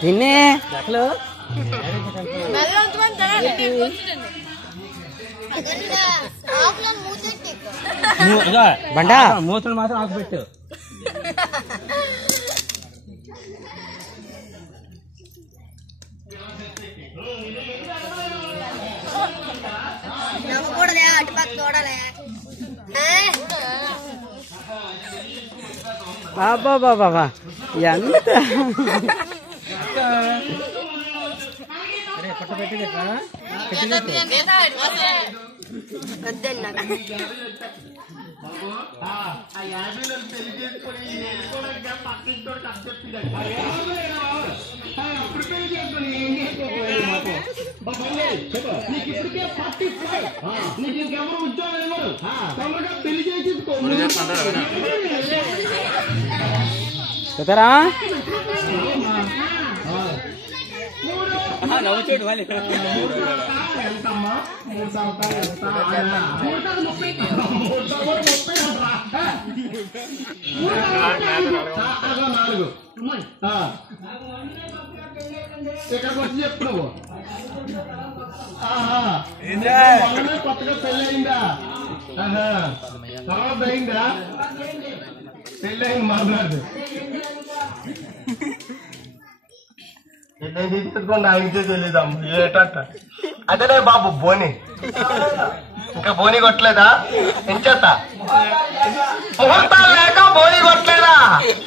తిన్నే అసలు బండా మూతలు మాత్రం ఆకు పెట్టు. బాబా బాబా ఎంత పట్ట పెట్టి చెప్తారా నవ్వుచేడు వాళ్ళు ఇక్కడికి వచ్చి చెప్తున్నావు కొత్తగా పెళ్ళి అయిందా? తర్వాత అయిందా? పెళ్ళి అయింది మాట్లాడదు తీసుకోండి. ఆయనకే తెలియదాం ఏటట. అదేనే బాబు బోని ఇంకా బోని కొట్టలేదా? ఎంచేత ముహూర్తాలు లేక బోని కొట్టలేదా?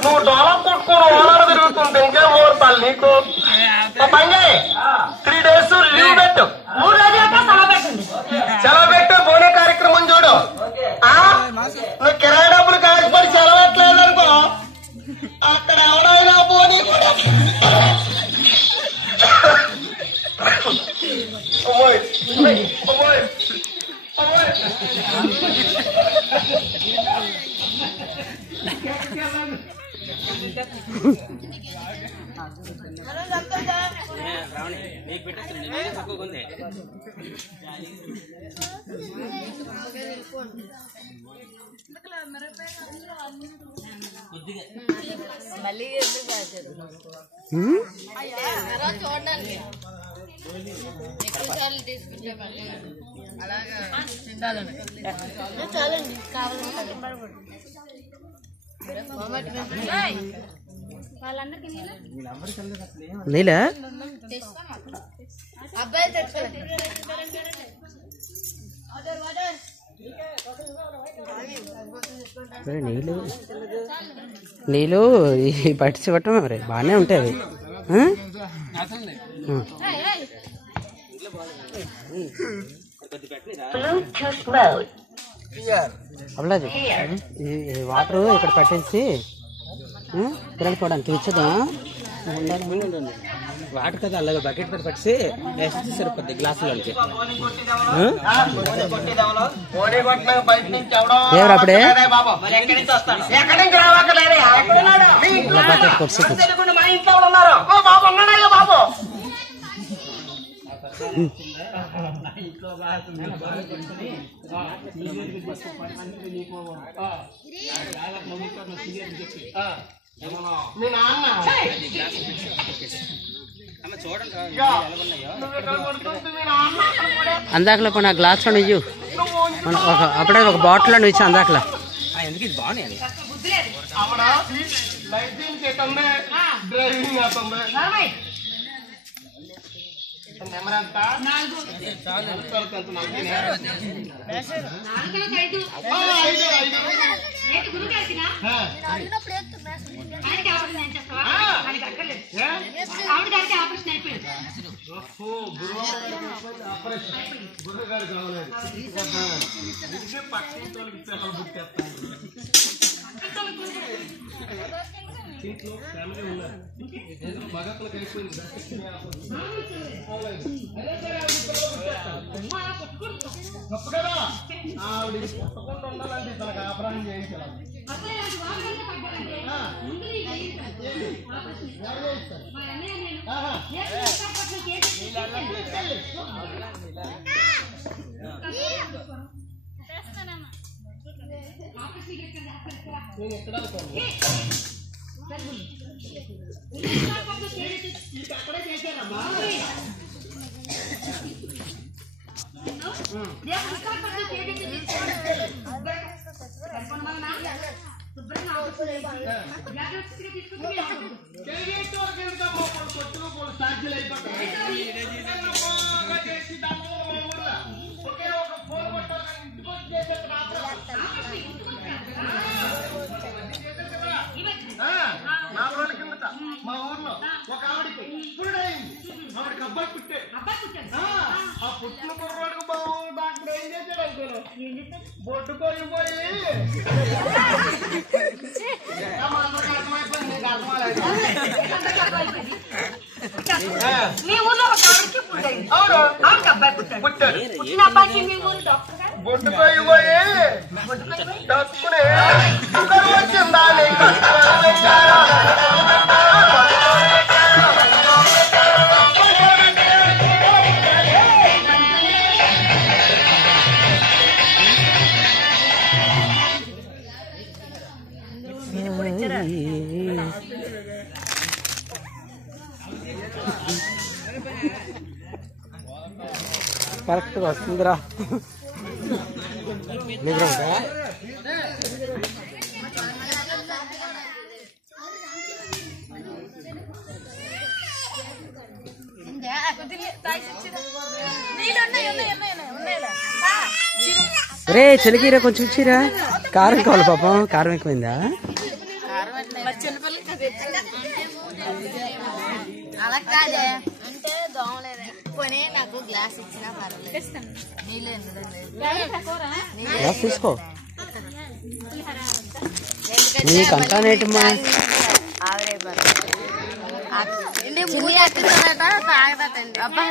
నువ్వు డోలం కొట్టుకుని ఓనర్ తిరుగుతుంటే ఇంకే ముహూర్తాలు నీకు? పని 3 days లీవ్ పెట్టు, సెలవు పెట్టు. బోని కార్యక్రమం చూడు. నువ్వు కిరాయి డబ్బులు కాయపడి సెలవట్లేదు అనుకో, అక్కడ ఎవడైనా బోని కూడా మళ్ళీ చూడండి ఎక్కువసార్లు తీసుకుంటే మళ్ళీ అలాగా చాలండి నీళ్ళ అబ్బాయిలు తెచ్చుకోండి. నీళ్ళు నీళ్ళు పట్టించి పట్టం మరి బాగానే ఉంటాయి అవి. అవ్వలేదు వాటర్ ఇక్కడ పట్టేసి పిల్లలు పోవడానికి ఇచ్చదా వాటర్ కదా అలాగే బకెట్ మీద పట్టేసి వేస్తే సరిపోద్ది గ్లాసులోకి. ఎవరు అప్పుడే బకెట్ కొట్టి అందాకలో పని ఆ గ్లాస్ లో ఇయ్యు అప్పుడే ఒక బాటిల్ అని ఇచ్చి అందాకలా ఎందుకు ఇది బాగున్నాయి. ఆవిడ కొట్టకుండా ఉండాలంటే తనకు ఆపరాన్ని చేయించాలి. ఆహా. నేను ఎక్కడ అనుకోను. అక్కడే చేశానమ్మా. సాధ్యులు అయిపోతాయి. ఒకే ఒక ఫోన్ కొట్టాలి ఇంటికి చేసేది మాత్రం. నా రోజుల కిందట మా ఊర్లో ఒక ఆవిడకి పురుడైంది. ఆవిడకి అబ్బాయి పుట్టాడు. ఆ పుట్టిన కుర్రాడికి బాబు డాక్టర్ ఏం చేశాడు అనుకోను, బొట్టుకొని పోయి అర్థమైపోయింది. నీకు అర్థమలేదు. మీ ఊర్లో ఒక ఆవిడకి పుట్టాడు. అవును, ఆవిడకి అబ్బాయి పుట్టాడు. పుట్టాడు. పుట్టిన అబ్బాయికి మీ ఊరు డాక్టర్ గారు బొట్టుకొని పోయి దక్కునే వచ్చిందా నీకు? కరెక్ట్గా వస్తుందిరా. నిద్ర ఉంటా రే చెలికిరా కొంచెం ఇచ్చిరా. కారం కావాలి పాపం, కారం ఎక్కువైందా? అలా కాదే అంటే దోమలేదే పోనీ నాకు గ్లాస్ ఇచ్చినా పర్వాలేదు. నీళ్ళు ఎందుకండి గ్లాస్ తీసుకో. నీకంతా నేటమ్మా. ఆవిడే పర్వాలేదు. మూడు ఎత్తుతారట తాగదటండి. అబ్బా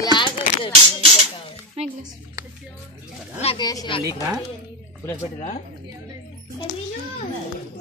గ్లాస్ నాకు నీకురా పెట్టిరా.